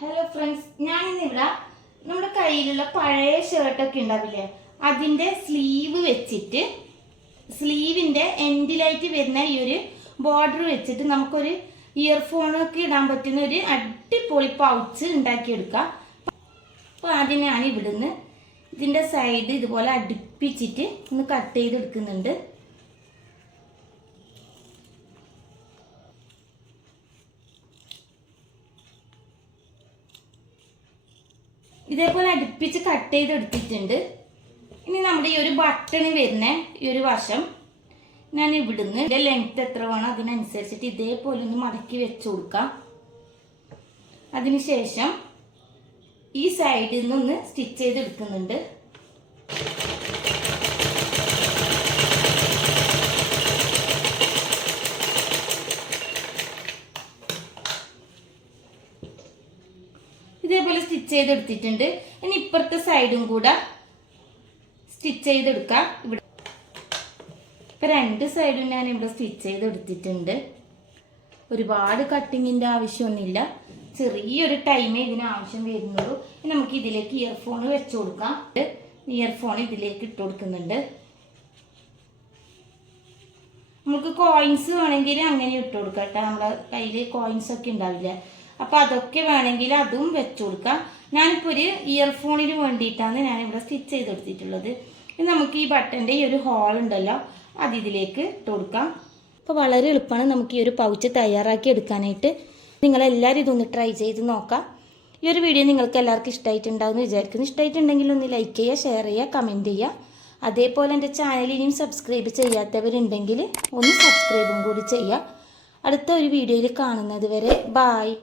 Hello friends, ഞാനിന്നിവിടെ നമ്മുടെ കയ്യിലുള്ള പഴയ ഷർട്ടൊക്കെ ഉണ്ടാവില്ലേ, അതിൻ്റെ സ്ലീവ് വെച്ചിട്ട് സ്ലീവിൻ്റെ എൻഡിലായിട്ട് വരുന്ന ഈ ഒരു ബോർഡർ വെച്ചിട്ട് നമുക്കൊരു ഇയർഫോണൊക്കെ ഇടാൻ പറ്റുന്ന ഒരു അടിപൊളി പൗച്ച് ഉണ്ടാക്കിയെടുക്കാം. അപ്പോൾ ആദ്യം ഞാൻ ഇവിടുന്ന് ഇതിൻ്റെ സൈഡ് ഇതുപോലെ അടുപ്പിച്ചിട്ട് ഒന്ന് കട്ട് ചെയ്തെടുക്കുന്നുണ്ട്. ഇതേപോലെ അടുപ്പിച്ച് കട്ട് ചെയ്തെടുത്തിട്ടുണ്ട്. ഇനി നമ്മുടെ ഈ ഒരു ബട്ടണ് വരുന്ന ഈ ഒരു വശം ഞാൻ ഇവിടുന്ന് ഇതിൻ്റെ ലെങ്ത് എത്ര വേണം അതിനനുസരിച്ചിട്ട് ഇതേപോലെ ഒന്ന് മടക്കി വെച്ച് കൊടുക്കാം. അതിനുശേഷം ഈ സൈഡിൽ നിന്നൊന്ന് സ്റ്റിച്ച് ചെയ്തെടുക്കുന്നുണ്ട്. ഇതേപോലെ സ്റ്റിച്ച് ചെയ്തെടുത്തിട്ടുണ്ട്. ഇനി ഇപ്പുറത്തെ സൈഡും കൂടെ സ്റ്റിച്ച് ചെയ്തെടുക്കാം. ഇവിടെ ഇപ്പം രണ്ട് സൈഡും ഞാൻ ഇവിടെ സ്റ്റിച്ച് ചെയ്തെടുത്തിട്ടുണ്ട്. ഒരുപാട് കട്ടിങ്ങിൻ്റെ ആവശ്യമൊന്നുമില്ല, ചെറിയൊരു ടൈമേ ഇതിന് ആവശ്യം വരുന്നുള്ളൂ. ഇനി നമുക്ക് ഇതിലേക്ക് ഇയർഫോൺ വെച്ച് കൊടുക്കാം. ഇയർഫോൺ ഇതിലേക്ക് ഇട്ട് കൊടുക്കുന്നുണ്ട്. നമുക്ക് കോയിൻസ് വേണമെങ്കിൽ അങ്ങനെ ഇട്ട് കൊടുക്കാം കേട്ടോ. നമ്മളെ കയ്യിൽ കോയിൻസ് ഒക്കെ ഉണ്ടാവില്ലേ, അപ്പോൾ അതൊക്കെ വേണമെങ്കിൽ അതും വെച്ച് കൊടുക്കാം. ഞാനിപ്പോൾ ഒരു ഇയർഫോണിന് വേണ്ടിയിട്ടാണ് ഞാനിവിടെ സ്റ്റിച്ച് ചെയ്തെടുത്തിട്ടുള്ളത്. ഇനി നമുക്ക് ഈ ബട്ടൻ്റെ ഈ ഒരു ഹോൾ ഉണ്ടല്ലോ അത് ഇതിലേക്ക് ഇട്ട് കൊടുക്കാം. അപ്പോൾ വളരെ എളുപ്പമാണ് നമുക്ക് ഈ ഒരു പൗച്ച് തയ്യാറാക്കി എടുക്കാനായിട്ട്. നിങ്ങളെല്ലാവരും ഇതൊന്ന് ട്രൈ ചെയ്ത് നോക്കാം. ഈ ഒരു വീഡിയോ നിങ്ങൾക്ക് എല്ലാവർക്കും ഇഷ്ടമായിട്ടുണ്ടാകുമെന്ന് വിചാരിക്കുന്നു. ഇഷ്ടമായിട്ടുണ്ടെങ്കിൽ ഒന്ന് ലൈക്ക് ചെയ്യുക, ഷെയർ ചെയ്യുക, കമൻറ്റ് ചെയ്യുക. അതേപോലെ എൻ്റെ ചാനൽ ഇനിയും സബ്സ്ക്രൈബ് ചെയ്യാത്തവരുണ്ടെങ്കിൽ ഒന്ന് സബ്സ്ക്രൈബും കൂടി ചെയ്യുക. അടുത്ത ഒരു വീഡിയോയിൽ കാണുന്നത് വരെ ബായ്.